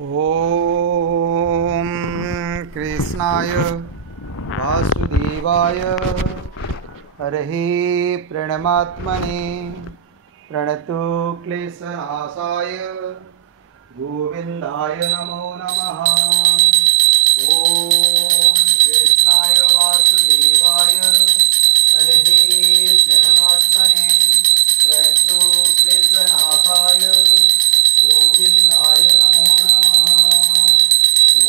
ॐ कृष्णाय वासुदेवाय हरः प्रणमात्मने प्रणतो क्लेशनाशाय गोविन्दाय नमो नमः। ॐ कृष्णाय वासुदेवाय हरः प्रणमात्मने प्रणतो क्लेशनाशाय गोविन्दाय नमो नमः। ॐ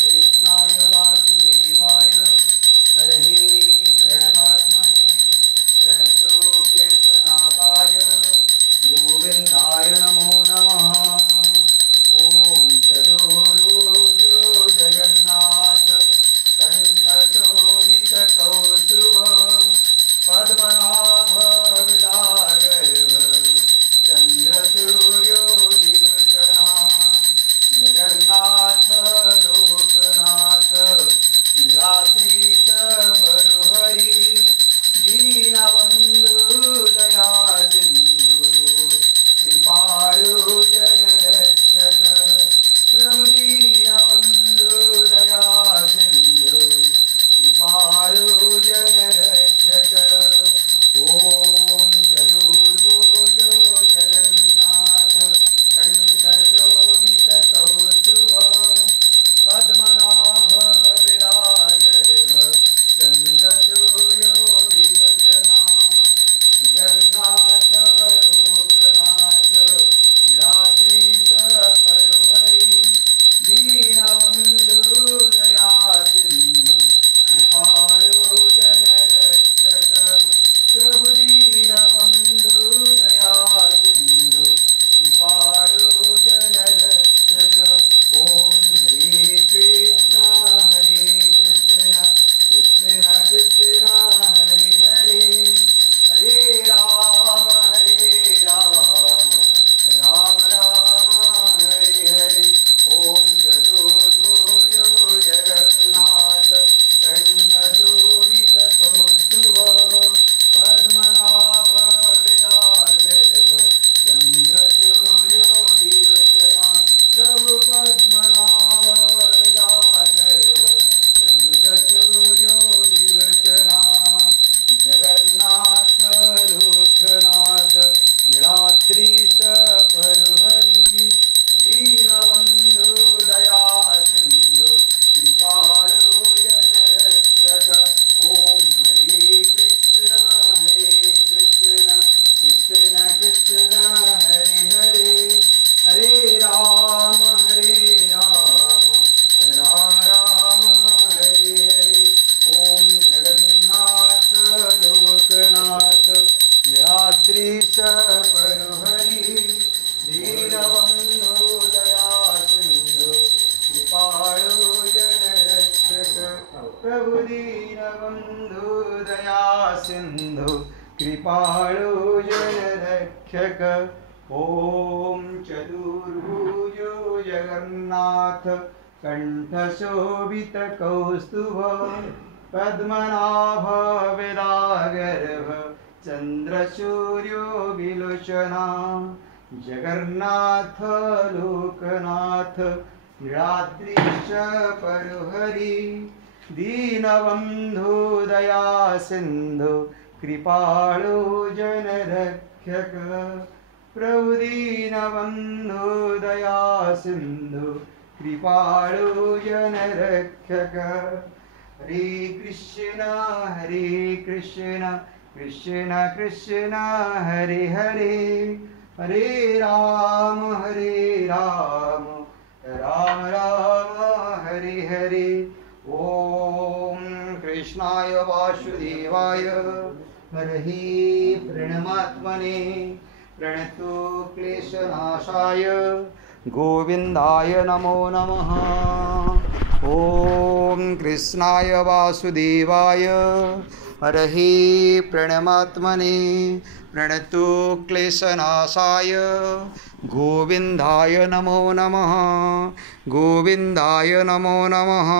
कृष्णाय वासुदेवाय हरः प्रणमात्मने प्रणतो क्लेशनाशाय गोविन्दाय नमो नमः। ॐ चतुर्भुजो जगन्नाथ कण्ठशोभितकौस्तुभ पद्मनाभ विदागर्भ चन्द्रसूर्यो विभूषणा जगन्नाथ लोकनाथ नीलाद्रीश परुहरि दीनबन्धु दया सिन्धु कृपालु जनरक्षक प्रभु दीनबन्धु दया सिन्धु कृपालु जनरक्षक। ॐ चतुर्भुजो जगन्नाथ कण्ठशोभितकौस्तुभ पद्मनाभ विरागर्भ चन्द्रसूर्यो विलोचना जगन्नाथ लोकनाथ नीलाद्रीश परुहरि दीनबन्धु दया सिन्धु कृपालु जनरक्षक प्रभु दीनबन्धु दया सिन्धु कृपालु जनरक्षक। ॐ हरे कृष्ण कृष्ण कृष्ण हरे हरे हरे राम राम राम हरे हरे। ॐ चतुर्भुजो जगन्नाथ कण्ठशोभितकौस्तुभ पद्मनाभ विरागर्भ चन्द्रसूर्यो विलोचना प्रभु पद्मनाभ विरागर्भ चन्द्रसूर्यो विलोचना जगन्नाथ लोकनाथ नीलाद्रीश परुहरि दीनबन्धु दया सिन्धु कृपालु जनरक्षक। ॐ हरे कृष्ण कृष्ण कृष्ण हरे हरे हरे राम राम राम हरे हरे। ॐ जगन्नाथ लोकनाथ नीलाद्रीश परुहरि दीनबन्धु दया सिन्धु कृपालु जनरक्षक प्रभु दीनबन्धु दया सिन्धु कृपालु जनरक्षक। ॐ चतुर्भुजो जगन्नाथ कण्ठशोभितकौस्तुभ पद्मनाभ विरागर्भ चन्द्रसूर्यो विलोचना जगन्नाथ लोकनाथ नीलाद्रीश परुहरि दीनबन्धु दया सिन्धु कृपालु जनरक्षक प्रभु दीनबन्धु दया सिन्धु कृपालु जनरक्षक। हरे कृष्ण कृष्ण कृष्ण हरे हरे हरे राम राम राम हरे हरे। ॐ कृष्णाय वासुदेवाय हरः प्रणमात्मने प्रणतो क्लेशनाशाय गोविन्दाय नमो नमः। ॐ कृष्णाय वासुदेवाय हरः प्रणमात्मने प्रणतो क्लेशनाशाय गोविन्दाय नमो नमः। गोविन्दाय नमो नमः।